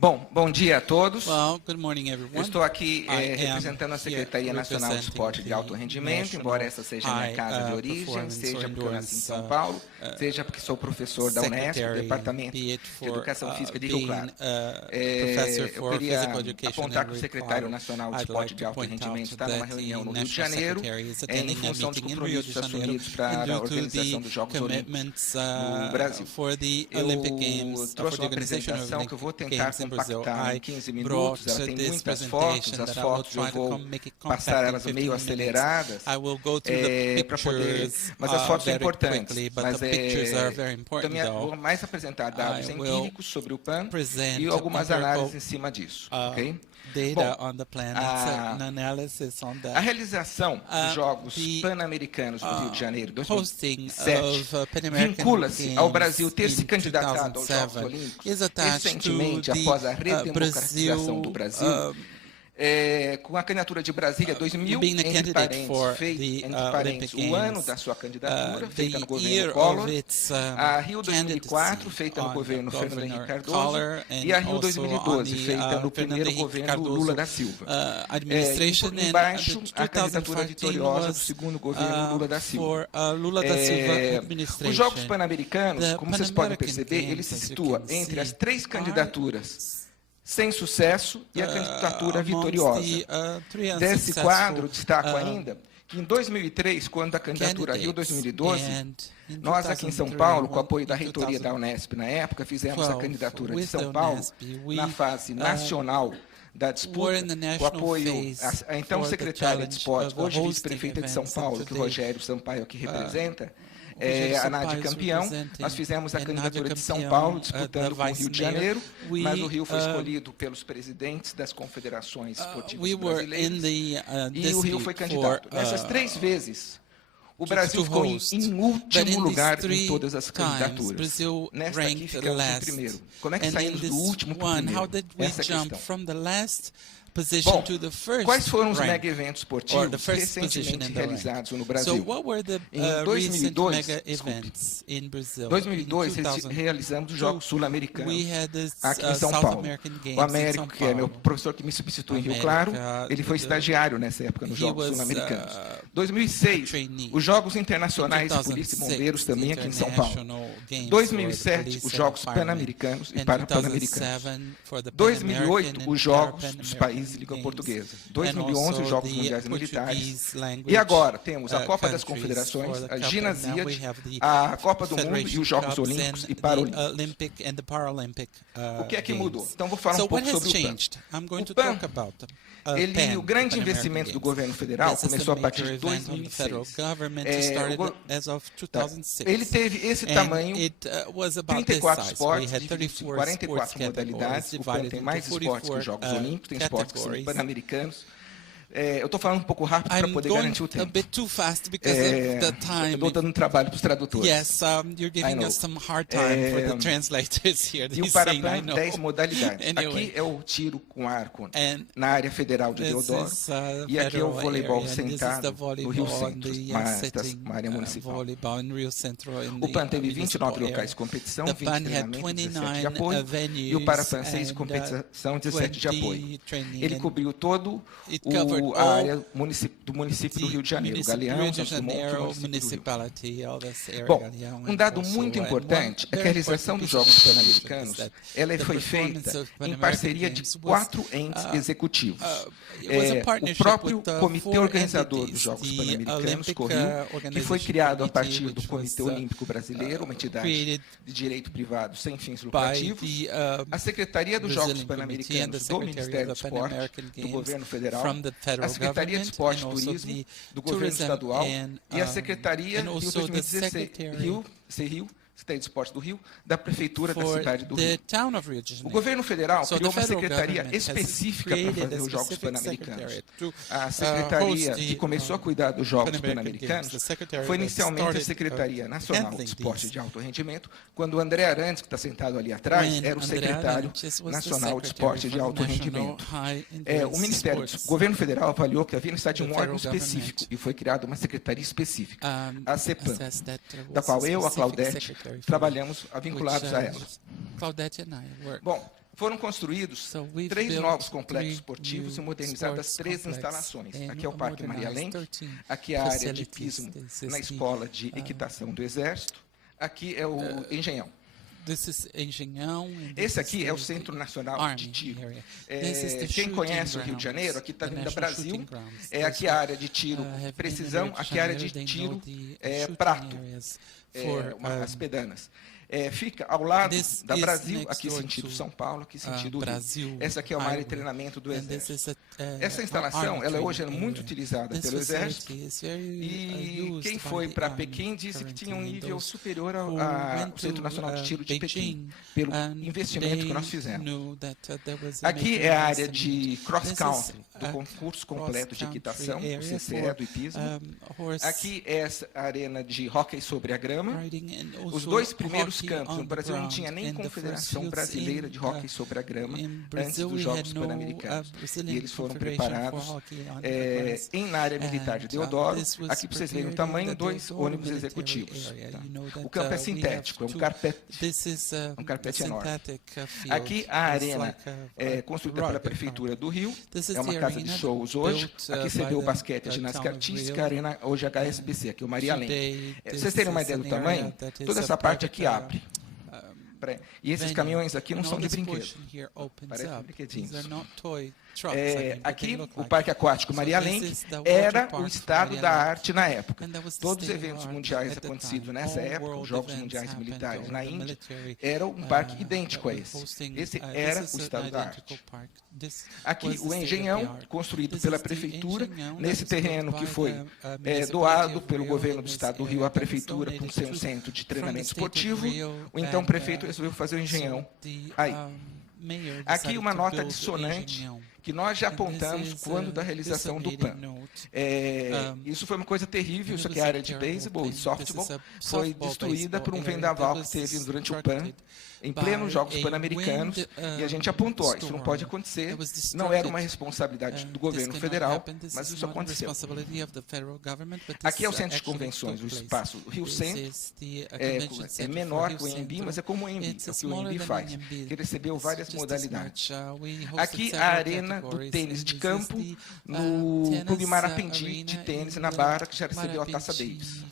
Bom dia a todos. Well, good morning, everyone. Eu estou aqui I am representando a Secretaria here Nacional de Esporte de Alto Rendimento, embora essa seja a minha casa de origem, seja porque eu nasci em São Paulo, seja porque sou professor da Unesp, do Departamento de Educação Física de Rio Claro. Eu queria apontar que o Secretário Nacional de Esporte de Alto Rendimento está numa reunião no Rio de Janeiro, em função dos compromissos assumidos para a organização dos Jogos Olímpicos no Brasil. Eu trouxe uma apresentação que eu vou tentar compactar em 15 minutos, ela tem muitas fotos, as fotos eu vou passar elas meio aceleradas para poder, mas as fotos são importantes, também vou mais apresentar dados empíricos sobre o PAN e algumas análises em cima disso, ok? A realização dos Jogos Pan-Americanos no Rio de Janeiro 2007 vincula-se ao Brasil ter se candidatado aos Jogos Olímpicos recentemente após a redemocratização do Brasil, com a candidatura de Brasília 2000, entre parênteses, o ano da sua candidatura, feita no governo Collor, a Rio 2004, feita no governo Fernando Henrique Cardoso, e a Rio 2012, feita no primeiro governo Lula da Silva. Embaixo, a candidatura vitoriosa do segundo governo Lula da Silva. Os Jogos Pan-Americanos, como vocês podem perceber, ele se situa entre as três candidaturas sem sucesso e a candidatura vitoriosa. Desse quadro, destaco ainda que em 2003, quando a candidatura Rio 2012, nós aqui em São Paulo, com o apoio da reitoria da Unesp na época, fizemos a candidatura de São Paulo na fase nacional da disputa, com apoio à então secretária de Esportes, hoje vice-prefeita de São Paulo, que o Rogério Sampaio aqui representa, a Nádia campeão. Nós fizemos a candidatura de São Paulo, disputando com o Rio de Janeiro, mas o Rio foi escolhido pelos presidentes das confederações esportivas brasileiras e o Rio foi candidato. Nessas três vezes, o Brasil ficou em último lugar em todas as candidaturas. Nesta aqui ficamos em primeiro. Como é que saímos do último para o primeiro? Essa é a questão. Bom, quais foram os mega-eventos esportivos recentemente realizados no Brasil? Em 2002, realizamos os Jogos Sul-Americanos aqui em São Paulo. O Américo, que é meu professor que me substitui em Rio Claro, ele foi estagiário nessa época nos Jogos Sul-Americanos. 2006, os Jogos Internacionais de Polícia e Bombeiros também aqui em São Paulo. 2007, os Jogos Pan-Americanos e Pan-Americanos. 2008, os Jogos dos países de língua portuguesa. 2011, os Jogos Mundiais Militares. E agora temos a Copa das Confederações, a Ginasiad, a Copa do Mundo e os Jogos Olímpicos e Paralímpicos. O que é que mudou? Então vou falar um pouco sobre o PAN. O grande investimento do governo federal começou a partir de 2006. Ele teve esse tamanho, 34 esportes, divididos em 44 modalidades. O PAN tem mais esportes que os Jogos Olímpicos, tem esportes que são pan-americanos. Eu estou falando um pouco rápido para poder garantir o tempo. Eu estou dando trabalho para os tradutores. Yes, you're giving us some hard time for the translators here. E o Parapan, 10 modalidades. Aqui é o tiro com arco na área federal de Deodoro. E aqui é o voleibol sentado no Rio Centro, uma área municipal. O PAN teve 29 locais de competição, 20 treinamentos, 17 de apoio. E o Parapan, 6 de competição, 17 de apoio. Ele cobriu todo a área do município do Rio de Janeiro, Galeão, Santos Dumont e o município do Rio. Bom, um dado muito importante é que a realização dos Jogos Pan-Americanos ela foi feita em parceria de 4 entes executivos. O próprio comitê organizador dos Jogos Pan-Americanos, CORRIO, que foi criado a partir do Comitê Olímpico Brasileiro, uma entidade de direito privado sem fins lucrativos, a Secretaria dos Jogos Pan-Americanos do Ministério do Esporte, do Governo Federal, a Secretaria de Esporte e Turismo do Governo Estadual e a Secretaria Rio 2016, Rio, Secretaria de Esporte do Rio, da Prefeitura da cidade do Rio. O governo federal criou uma secretaria específica para fazer os Jogos Pan-Americanos. A secretaria que começou a cuidar dos Jogos Pan-Americanos foi inicialmente a Secretaria Nacional de Esporte de Alto Rendimento, quando o André Arantes, que está sentado ali atrás, era o secretário nacional de esporte de alto rendimento. O governo federal avaliou que havia necessidade de um órgão específico e foi criada uma secretaria específica, a CEPAM, da qual eu, a Claudete, trabalhamos vinculados a ela. Claudete and I work. Bom, Foram construídos 3 novos complexos esportivos e modernizadas 3 instalações. Aqui é o Parque Maria Lenk, aqui é a área de pismo na Escola de Equitação do Exército, aqui é o Engenhão. Esse aqui é o Centro Nacional de Tiro. Quem conhece o Rio de Janeiro, aqui está vindo Brasil, aqui é a área de tiro precisão, aqui é a área de tiro prato, as pedanas. Fica ao lado da Brasil, aqui sentido São Paulo, aqui sentido Rio. Essa aqui é uma área de treinamento do Exército. Essa instalação, ela hoje é muito utilizada pelo Exército, e quem foi para Pequim disse que tinha um nível superior ao Centro Nacional de Tiro de Pequim, pelo investimento que nós fizemos. Aqui é a área de cross-country, do concurso completo de equitação, o CCE, do hipismo. Aqui é a arena de hóquei sobre a grama. Os 2 primeiros campos. No Brasil não tinha nem Confederação Brasileira de Hóquei sobre a Grama antes dos Jogos Pan-Americanos. E eles foram preparados na área militar de Deodoro. Aqui, para vocês verem o tamanho, 2 ônibus executivos. O campo é sintético, é um carpete enorme. Aqui a arena é construída pela Prefeitura do Rio, é uma casa de shows hoje. Aqui você vê o basquete, a ginástica artística, a arena hoje é HSBC, aqui é o Maria Lenk. Vocês terem uma ideia do tamanho, toda essa parte aqui abre. E esses caminhões aqui não são de brinquedo. Parecem brinquedinhos. Aqui, o Parque Aquático Maria Lenk era o estado da arte na época. Todos os eventos mundiais acontecidos nessa época, os Jogos Mundiais Militares na Índia, era um parque idêntico a esse. Esse era o estado da arte. Aqui, o Engenhão, construído pela Prefeitura, nesse terreno que foi doado pelo governo do estado do Rio à Prefeitura para ser um centro de treinamento esportivo. O então prefeito resolveu fazer o Engenhão aí. Aqui uma nota dissonante que nós já apontamos quando da realização do PAN. Isso foi uma coisa terrível, isso aqui é a área de beisebol e softball, foi destruída por um vendaval que teve durante o PAN, em plenos Jogos Pan-Americanos, e a gente apontou, isso não pode acontecer, não era uma responsabilidade do governo federal, mas isso aconteceu. Aqui é o centro de convenções, o espaço Rio Centro, é menor que o EMB, mas é como o EMB, é o que o EMB faz, que recebeu várias modalidades. Aqui a arena do tênis de campo no Clube Marapendi de tênis na Barra, que já recebeu a Taça Davis.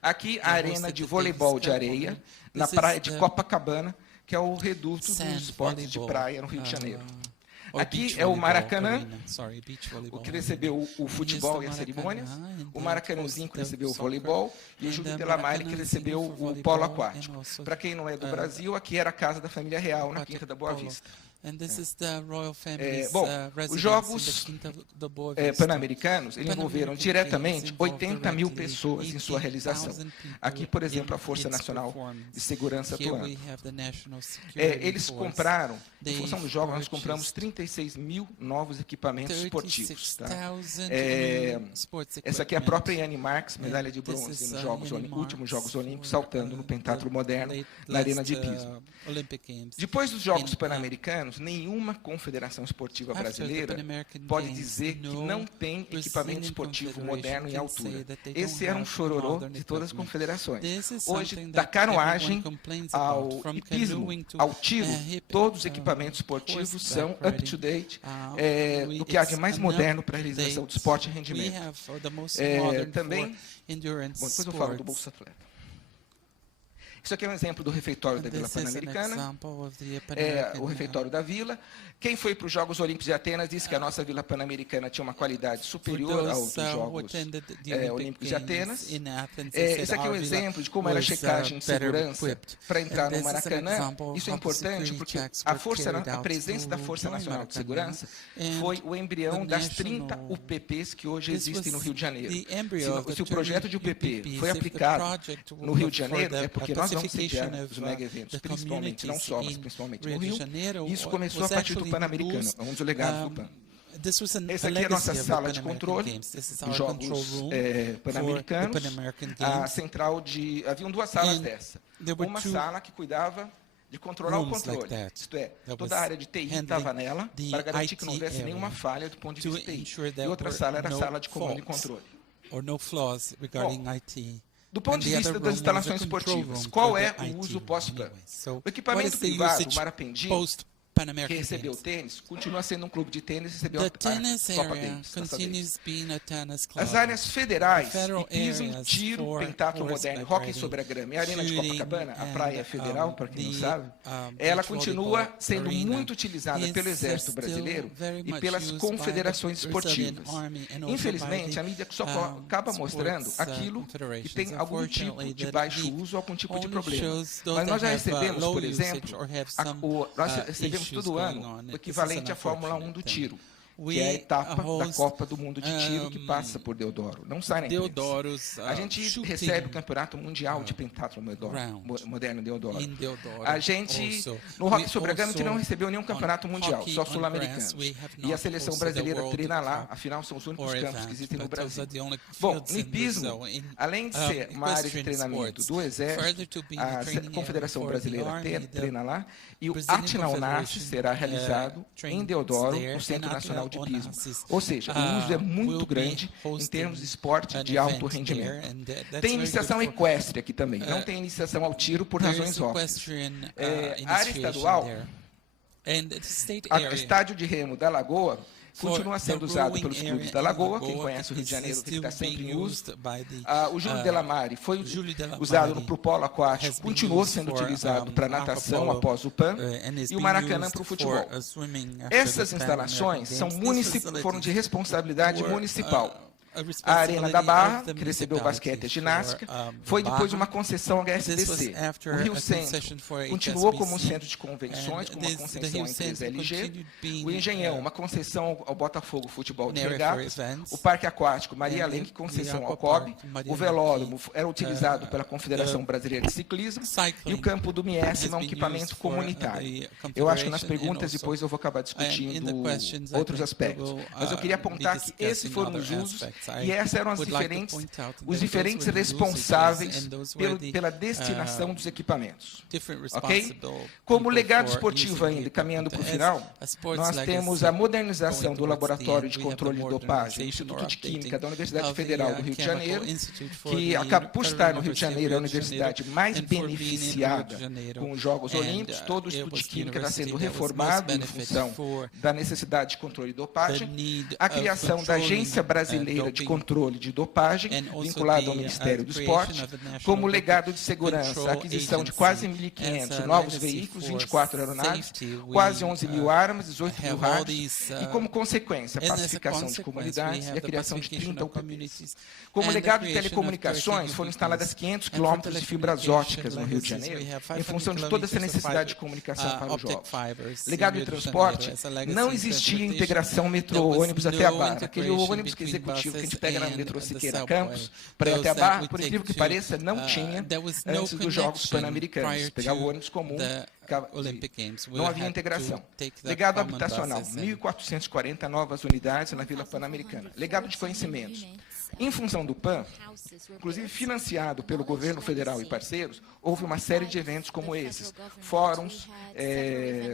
Aqui a arena de voleibol de areia na praia de Copacabana, que é o reduto dos esportes de praia no Rio de Janeiro. Aqui é o Maracanã, o que recebeu o futebol e as cerimônias, o Maracanãzinho que recebeu o voleibol e o Júlio Delamarre que recebeu o polo aquático. Para quem não é do Brasil, aqui era a casa da família real na Quinta da Boa Vista. Os Jogos Pan-Americanos envolveram diretamente 80 mil pessoas em sua realização. Aqui, por exemplo, a Força Nacional de Segurança atuando. Eles compraram, em função dos Jogos, nós compramos 36 mil novos equipamentos esportivos. Essa aqui é a própria Yanni Marques, medalha de bronze nos últimos Jogos Olímpicos, saltando no pentatlo moderno na arena de pismo. Depois dos Jogos Pan-Americanos, nenhuma confederação esportiva brasileira pode dizer que não tem equipamento esportivo moderno em altura. Esse era um chororô de todas as confederações. Hoje, da canoagem ao hipismo, ao tiro, todos os equipamentos esportivos são up-to-date, do que há de mais moderno para a realização do esporte e rendimento. Também, depois eu falo do Bolsa Atleta. Isso aqui é um exemplo do refeitório da Vila Pan-Americana, o refeitório da Vila. Quem foi para os Jogos Olímpicos de Atenas disse que a nossa Vila Pan-Americana tinha uma qualidade superior aos dos Jogos Olímpicos de Atenas. Esse aqui é um exemplo de como era a checagem de segurança para entrar no Maracanã. Isso é importante porque a presença da Força Nacional de Segurança foi o embrião das 30 UPPs que hoje existem no Rio de Janeiro. Se o projeto de UPP foi aplicado no Rio de Janeiro, é porque nós vamos sediar os mega-eventos, principalmente, não só, mas principalmente no Rio. Isso começou a partir do Pan-Americano, é um dos legados do PAN. Essa aqui é a nossa sala de controle dos Jogos Pan-Americanos. A central de... Haviam 2 salas dessa. Uma sala que cuidava de controlar o controle. Isto é, toda a área de TI estava nela, para garantir que não houvesse nenhuma falha do ponto de vista TI. E outra sala era a sala de comando e controle. Do ponto de vista das instalações esportivas, qual é o uso pós-PAN? O equipamento privado, o Marapendi, que recebeu o tênis, continua sendo um clube de tênis e recebeu a Copa Davis. As áreas federais, hipismo, tiro, pentatlo moderno, hóquei sobre a grama e a Arena de Copacabana, a praia federal, para quem não sabe, ela continua sendo muito utilizada pelo Exército Brasileiro e pelas confederações esportivas. Infelizmente, a mídia só acaba mostrando aquilo que tem algum tipo de baixo uso ou algum tipo de problema. Mas nós já recebemos, por exemplo, nós recebemos todo ano o equivalente à Fórmula 1 do tiro, que é a etapa da Copa do Mundo de Tiro que passa por Deodoro. Não sai na imprensa. A gente recebe o Campeonato Mundial de Pentatlo Moderno Deodoro. A gente, no hóquei sobre a grama, a gente não recebeu nenhum campeonato mundial, só sul-americanos. E a seleção brasileira treina lá, afinal são os únicos campos que existem no Brasil. Bom, no hipismo, além de ser uma área de treinamento do Exército, a Confederação Brasileira treina lá, e o Átila Onassis será realizado em Deodoro, no Centro Nacional de Hipismo. Ou seja, o uso é muito grande em termos de esporte de alto rendimento. Tem iniciação equestre aqui também, não tem iniciação ao tiro por razões óbvias. A área estadual, o estádio de remo da Lagoa, continua sendo usado pelos clubes da Lagoa, quem conhece o Rio de Janeiro está sempre em uso. O Júlio Delamare foi usado para o polo aquático, continuou sendo utilizado para natação após o PAN, e o Maracanã para o futebol. Essas instalações foram de responsabilidade municipal. A Arena da Barra, que recebeu basquete e ginástica, foi depois de uma concessão HSBC. O Rio Centro continuou como um centro de convenções, com uma concessão à empresa LG. O Engenhão, uma concessão ao Botafogo Futebol de Regatas. O Parque Aquático Maria Lenk, concessão ao COB. O velódromo era utilizado pela Confederação Brasileira de Ciclismo. E o campo do Mies é um equipamento comunitário. Eu acho que nas perguntas depois eu vou acabar discutindo outros aspectos. Mas eu queria apontar que esses foram os usos e essas eram os diferentes responsáveis pela destinação dos equipamentos. Okay? Como legado esportivo ainda, caminhando para o final, nós temos a modernização do Laboratório de Controle de Dopagem, Instituto de Química da Universidade Federal do Rio de Janeiro, que, por estar no Rio de Janeiro, é a universidade mais beneficiada com os Jogos Olímpicos. Todo o Instituto de Química está sendo reformado em função da necessidade de controle de dopagem. A criação da Agência Brasileira de Controle de Dopagem, vinculada ao Ministério do Esporte, como legado de segurança, a aquisição de quase 1.500 novos veículos, 24 aeronaves, quase 11 mil armas, 18 mil rádios, e como consequência, a pacificação de comunidades e a criação de 30 UPPs. Como legado de telecomunicações, foram instaladas 500 quilômetros de fibras óticas no Rio de Janeiro, em função de toda essa necessidade de comunicação para os jogos. Legado de transporte, não existia integração metrô-ônibus até a Barra. Aquele ônibus executivo que a gente pega na metrô Siqueira Campos, para ir até a Barra, por incrível que pareça, não tinha antes dos Jogos Pan-Americanos. Pegava o ônibus comum, não havia integração. Legado habitacional, 1.440 novas unidades na Vila Pan-Americana. Legado de conhecimentos. Em função do PAN, inclusive financiado pelo governo federal e parceiros, houve uma série de eventos como esses, fóruns,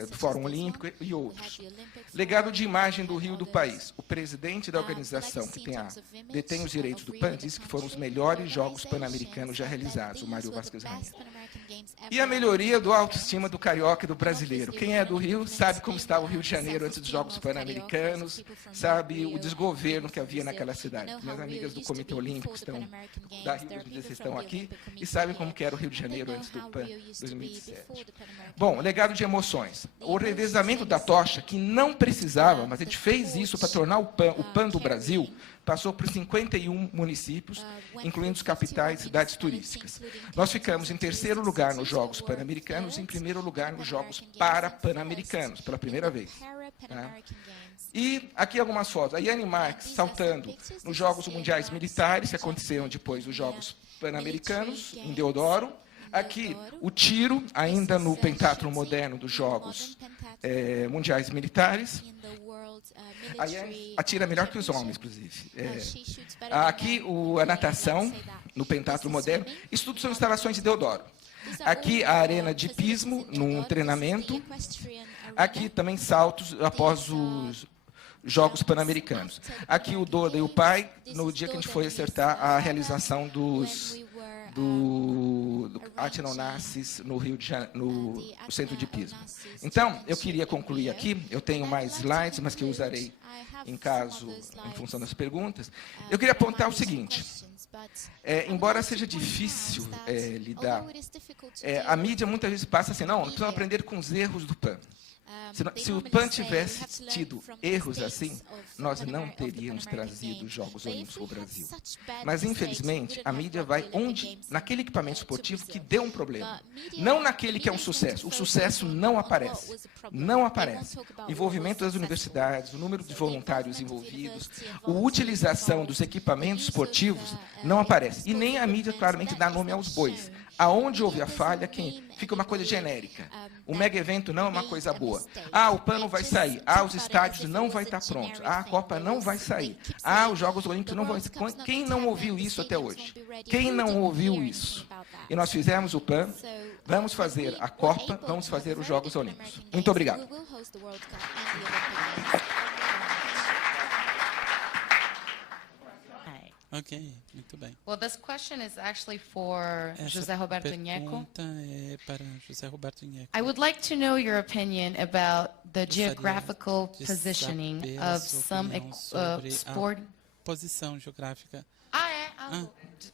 do Fórum Olímpico e outros. Legado de imagem do Rio do país. O presidente da organização que detém os direitos do PAN disse que foram os melhores Jogos Pan-Americanos já realizados, o Mário Vasquez Rainha. E a melhoria do autoestima do carioca e do brasileiro. Quem é do Rio sabe como estava o Rio de Janeiro antes dos Jogos Pan-Americanos, sabe o desgoverno que havia naquela cidade. Minhas amigas do Comitê Olímpico da Rio 2016 estão aqui e sabem como que era o Rio de Janeiro antes do PAN 2017. Bom, legado de emoções. O revezamento da tocha, que não precisava, mas a gente fez isso para tornar o PAN do Brasil, passou por 51 municípios, incluindo os capitais e cidades turísticas. Nós ficamos em terceiro lugar nos Jogos Pan-Americanos e em primeiro lugar nos Jogos Pan-Americanos, pela primeira vez. E aqui algumas fotos. A Yane Marques saltando nos Jogos Mundiais Militares, que aconteceram depois dos Jogos Pan-Americanos, em Deodoro. Aqui, o tiro, ainda no pentatlo moderno dos Jogos Mundiais Militares. A Yane atira melhor que os homens, inclusive. Aqui, a natação, no pentatlo moderno. Isso tudo são instalações de Deodoro. Aqui, a arena de hipismo, num treinamento. Aqui, também, saltos após os Jogos Pan-Americanos. Aqui, o Doda e o pai, no dia que a gente foi acertar a realização do Arte Não Nasces no Centro de Pismo. Então, eu queria concluir aqui, eu tenho mais slides, mas que eu usarei em função das perguntas. Eu queria apontar o seguinte, embora seja difícil lidar, a mídia muitas vezes passa assim, não precisamos aprender com os erros do PAN. Se o PAN tivesse tido erros assim, nós não teríamos trazido os Jogos Olímpicos para o Brasil. Mas, infelizmente, a mídia vai naquele equipamento esportivo que deu um problema, não naquele que é um sucesso. O sucesso não aparece. Não aparece. O envolvimento das universidades, o número de voluntários envolvidos, a utilização dos equipamentos esportivos não aparece. E nem a mídia claramente dá nome aos bois. Aonde houve a falha, fica uma coisa genérica. O mega evento não é uma coisa boa. O PAN não vai sair. Os estádios não vai estar prontos. A Copa não vai sair. Os Jogos Olímpicos não vão sair. Quem não ouviu isso até hoje? Quem não ouviu isso? E nós fizemos o PAN, vamos fazer a Copa, vamos fazer os Jogos Olímpicos. Muito obrigado. Ok, muito bem. Well, this question is actually for José Roberto Gnecco. É para José Roberto Gnecco. I would like to know your opinion about the geographical positioning of some sport. Posição geográfica.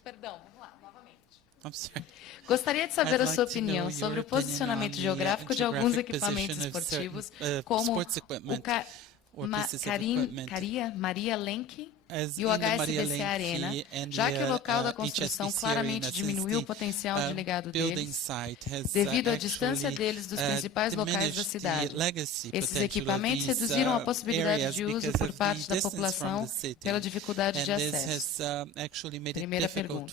Perdão, vamos lá, novamente. I'm sorry. Gostaria de saber a sua opinião sobre o posicionamento geográfico de alguns equipamentos esportivos, como o Maria Lenk e o HSBC Arena, já que o local da construção claramente diminuiu o potencial de legado deles, devido à distância deles dos principais locais da cidade. Esses equipamentos reduziram a possibilidade de uso por parte da população pela dificuldade de acesso. Primeira pergunta.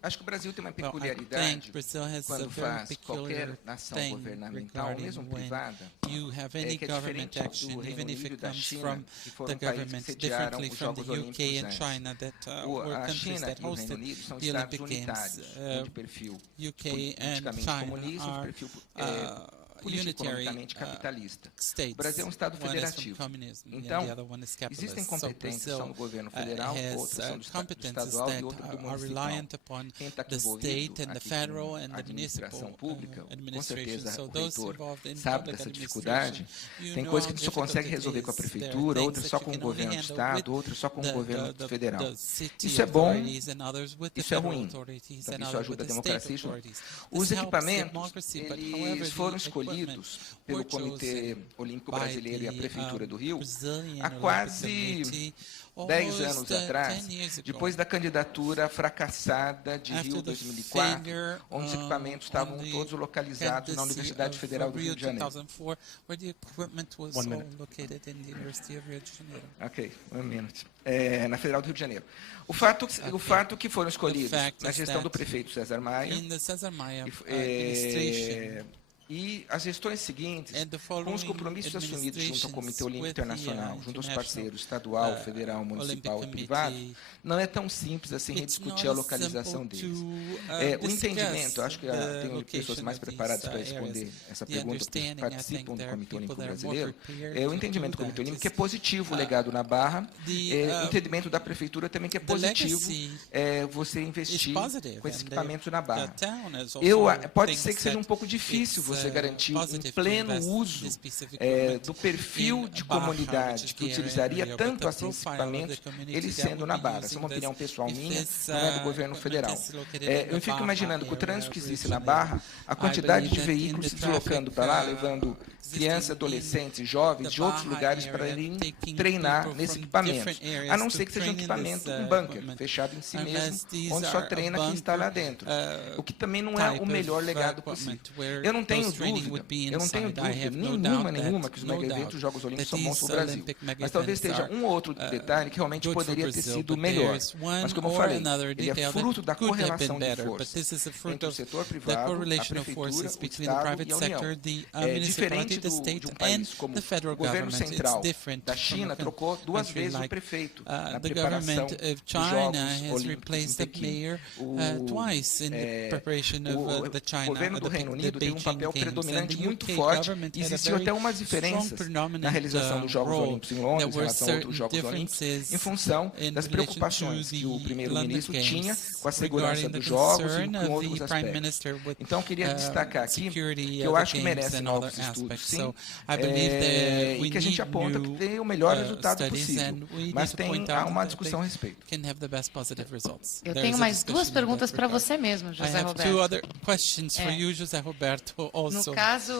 Acho que o Brasil tem uma peculiaridade quando faz qualquer ação governamental, mesmo privada, que é diferente do Reino Unido e da China, que foram países que sediaram os Jogos Olímpicos antes. A China e o Reino Unido são estados unitários, de perfil politicamente comunista, de perfil político-economicamente capitalista. O Brasil é um Estado federativo. Então, existem competências, são do governo federal, outras são do estadual e outras do municipal. Quem está aqui envolvido aqui com a administração pública, com certeza o reitor sabe dessa dificuldade. Tem coisas que a gente só consegue resolver com a prefeitura, outras só com o governo do Estado, outras só com o governo federal. Isso é bom, isso é ruim. Isso ajuda a democracia. Os equipamentos, eles foram escolhidos pelo Comitê Olímpico Brasileiro e a Prefeitura do Rio há quase 10 anos atrás, depois da candidatura fracassada de Rio 2004, onde os equipamentos estavam todos localizados na Universidade Federal do Rio de Janeiro. Ok, um minuto. Na Federal do Rio de Janeiro. O fato que foram escolhidos na gestão do prefeito César Maia, e as gestões seguintes, com os compromissos assumidos junto ao Comitê Olímpico Internacional, junto aos parceiros estadual, federal, municipal e privado, não é tão simples assim rediscutir a localização deles. O entendimento, acho que tem pessoas mais preparadas para responder essa pergunta, porque participam do Comitê Olímpico Brasileiro, o entendimento do Comitê Olímpico que é positivo o legado na Barra, o entendimento da Prefeitura também que é positivo você investir com esses equipamentos na Barra. Pode ser que seja um pouco difícil você garantir em pleno uso do perfil de comunidade que utilizaria tanto assim esses equipamentos, eles sendo na Barra. Essa é uma opinião pessoal minha, não é do governo federal. Eu fico imaginando que o trânsito que existe na Barra, a quantidade de veículos se deslocando para lá, levando crianças, adolescentes, jovens de outros lugares para irem treinar nesse equipamento. A não ser que seja um equipamento, um bunker, fechado em si mesmo, onde só treina quem está lá dentro. O que também não é o melhor legado possível. Eu não tenho dúvida nenhuma que os mega-eventos, os Jogos Olímpicos são bons para o Brasil. Mas talvez esteja um ou outro detalhe que realmente poderia ter sido melhor. Mas como eu falei, ele é fruto da correlação de forças entre o setor privado, a prefeitura, o Estado e a União. É diferente de um país como o governo central da China trocou 2 vezes o prefeito na preparação dos Jogos Olímpicos em Pequim. O governo do Reino Unido tem um papel papel predominante muito forte. Existiam até umas diferenças na realização dos Jogos Olímpicos em Londres em relação a outros Jogos Olímpicos, em função das preocupações que o primeiro-ministro tinha com a segurança dos Jogos e com outros aspectos. Então, eu queria destacar aqui que eu acho que merece novos estudos, sim, e que a gente aponta que tem o melhor resultado possível, mas há uma discussão a respeito. Eu tenho mais duas perguntas para você mesmo, José Roberto. No caso,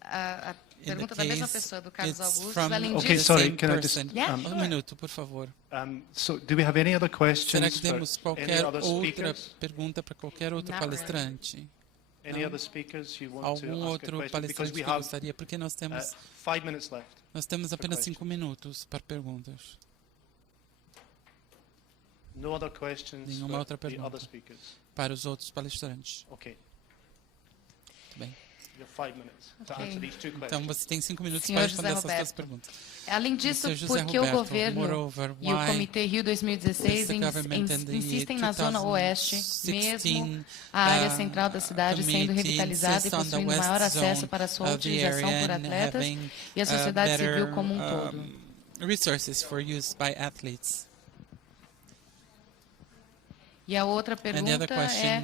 a pergunta da mesma pessoa, do Carlos Augusto. Além disso, um minuto, por favor. Será que temos qualquer outra pergunta para qualquer outro palestrante? Algum outro palestrante que gostaria? Porque nós temos apenas 5 minutos para perguntas. Nenhuma outra pergunta para os outros palestrantes. Ok. Muito bem. Okay. Então, você tem 5 minutos para responder essas duas perguntas. Além disso, porque o governo e o Comitê Rio 2016 insistem na Zona Oeste, mesmo a área central da cidade sendo revitalizada e possuindo maior acesso para a sua utilização por atletas e a sociedade civil como um todo? Resources for use by athletes. E a outra pergunta é: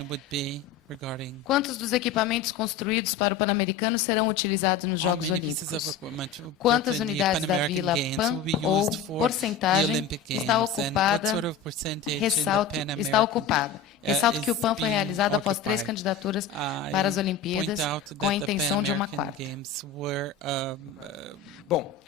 quantos dos equipamentos construídos para o Pan-Americano serão utilizados nos Jogos Olímpicos? Quantas unidades da Vila PAN ou porcentagem está ocupada? Ressalto que o PAN foi realizado após 3 candidaturas para as Olimpíadas, com a intenção de uma quarta. Bom,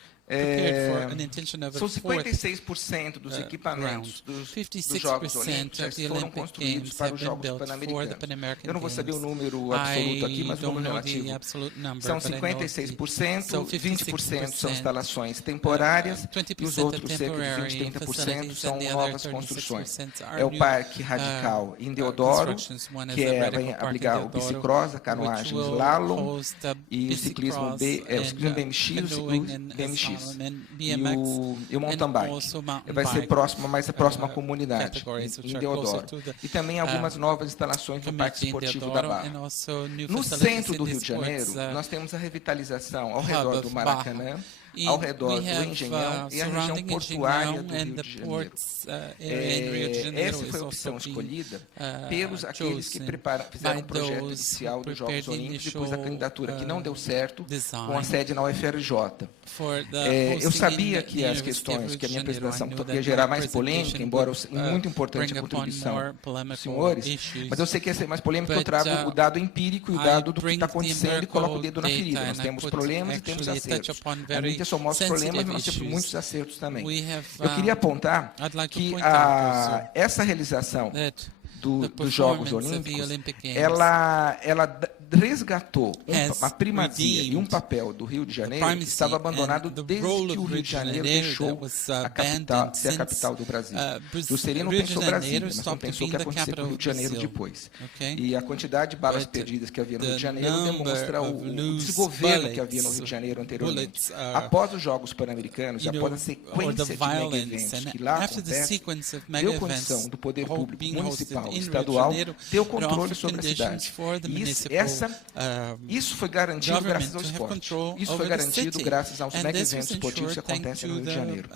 são 56% dos equipamentos dos Jogos Olímpicos foram construídos para os Jogos Pan-Americanos. Eu não vou saber o número absoluto aqui, mas o número relativo. São 56%, 20% são instalações temporárias e os outros cerca de 20, 30% são novas construções. É o Parque Radical em Deodoro, que vai abrigar o bicicross, a canoagem slalom e o ciclismo BMX e o BMX. E o mountain bike. Vai ser mais a próxima comunidade, em Deodoro. E também algumas novas instalações no Parque Esportivo da Barra. No centro do Rio de Janeiro, nós temos a revitalização ao redor do Maracanã, ao redor do Engenhão e a região portuária do Rio de Janeiro. Essa foi a opção escolhida pelos aqueles que fizeram o projeto inicial dos Jogos Olímpicos depois da candidatura, que não deu certo, com a sede na UFRJ. Eu sabia que as questões, que a minha apresentação ia gerar mais polêmica, embora muito importante a contribuição dos senhores, mas eu sei que ia ser mais polêmico, eu trago o dado empírico e o dado do que está acontecendo e coloco o dedo na ferida. Nós temos problemas e temos acertos. A mídia só mostra problemas, mas nós temos muitos acertos também. Eu queria apontar que essa realização dos Jogos Olímpicos, ela resgatou uma primazia e um papel do Rio de Janeiro que estava abandonado desde que o Rio de Janeiro deixou ser a capital do Brasil. Juscelino pensou Brasília, mas não pensou o que ia acontecer com o Rio de Janeiro depois. E a quantidade de balas perdidas que havia no Rio de Janeiro demonstra o desgoverno que havia no Rio de Janeiro anteriormente. Após os Jogos Pan-Americanos, após a sequência de mega-eventos que lá acontecem, deu condição do poder público municipal e estadual ter o controle sobre a cidade. Isso foi garantido graças ao esporte. Isso foi garantido graças aos mega-eventos esportivos que acontecem no Rio de Janeiro.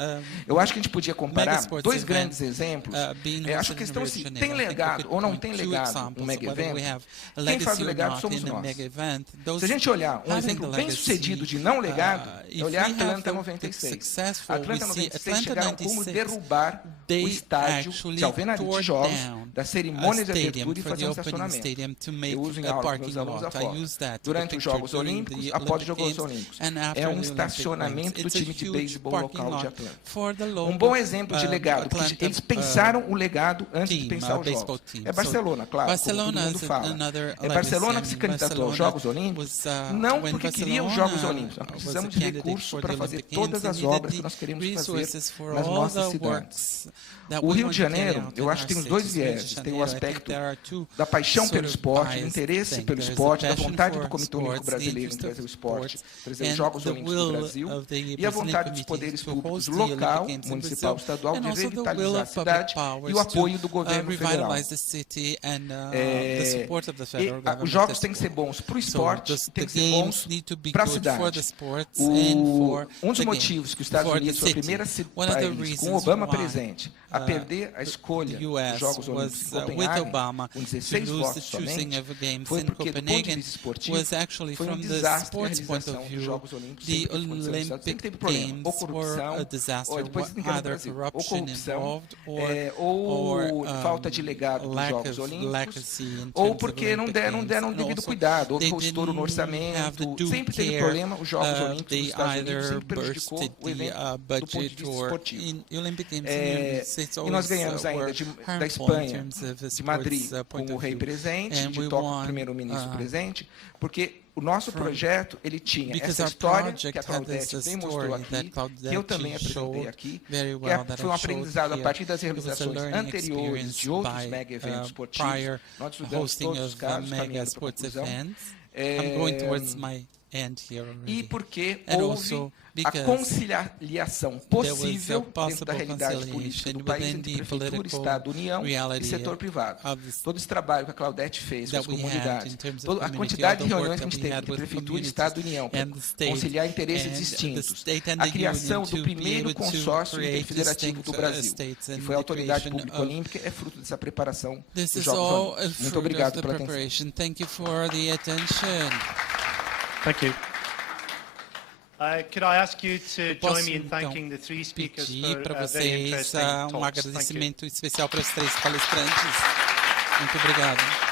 Eu acho que a gente podia comparar dois grandes exemplos. Acho que a questão é se tem legado ou não tem legado um mega-evento. Quem faz o legado somos nós. Se a gente olhar um exemplo bem sucedido de não legado, é olhar Atlanta 96. Atlanta 96 chegaram ao cúmulo de derrubar o estádio de Alvenaria de Tijolos da cerimônia de abertura e fazer um estacionamento. Eu uso em aula com meus alunos a foto. Durante os Jogos Olímpicos, após os Jogos Olímpicos. É um estacionamento do time de beisebol local de Atlanta. Um bom exemplo de legado, porque eles pensaram o legado antes de pensar os Jogos. É Barcelona, claro, como todo mundo fala. É Barcelona que se candidatou aos Jogos Olímpicos, não porque queria os Jogos Olímpicos, nós precisamos de recursos para fazer todas as obras que nós queremos fazer nas nossas cidades. O Rio de Janeiro, eu acho que tem os dois vieses. Tem o aspecto da paixão pelo esporte, do interesse pelo esporte, esporte, da vontade do Comitê Olímpico Brasileiro em trazer o esporte, trazer os Jogos Olímpicos no Brasil, e a vontade dos poderes públicos local, municipal, estadual, de revitalizar a cidade e o apoio do governo federal. Os jogos têm que ser bons para o esporte, têm que ser bons para a cidade. Um dos motivos que os Estados Unidos foi o primeiro país, com Obama presente, a perder a escolha dos Jogos Olímpicos de Copenhague, com 16 votos somente, foi porque, do ponto de vista esportivo, foi um desastre a realização dos Jogos Olímpicos. Sempre teve problema, ou corrupção, ou depois no Brasil, ou corrupção, ou falta de legado dos Jogos Olímpicos, ou porque não deram devido cuidado, houve estouro no orçamento, sempre teve problema. Os Jogos Olímpicos dos Estados Unidos sempre prejudicou o evento do ponto de vista esportivo. E nós ganhamos ainda da Espanha, de Madrid, com o rei presente, de Tóquio, com o primeiro-ministro presente, porque o nosso projeto, ele tinha essa história que a Claudete bem mostrou aqui, que eu também apresentei aqui, que foi um aprendizado a partir das realizações anteriores de outros mega eventos esportivos. Nós estudamos todos os casos, caminhando para a conclusão. E porque houve a conciliação possível dentro da realidade política do país entre Prefeitura, Estado, União e setor privado. Todo esse trabalho que a Claudete fez com as comunidades, a quantidade de reuniões que a gente teve entre Prefeitura, Estado e União para conciliar interesses distintos, a criação do primeiro consórcio interfederativo do Brasil, que foi a Autoridade Pública Olímpica, é fruto dessa preparação dos Jogos Olímpicos. Muito obrigado pela atenção. Thank you. Could I ask you to join me in thanking the three speakers for very interesting talks? Agradecimento especial para os três palestrantes. Muito obrigado.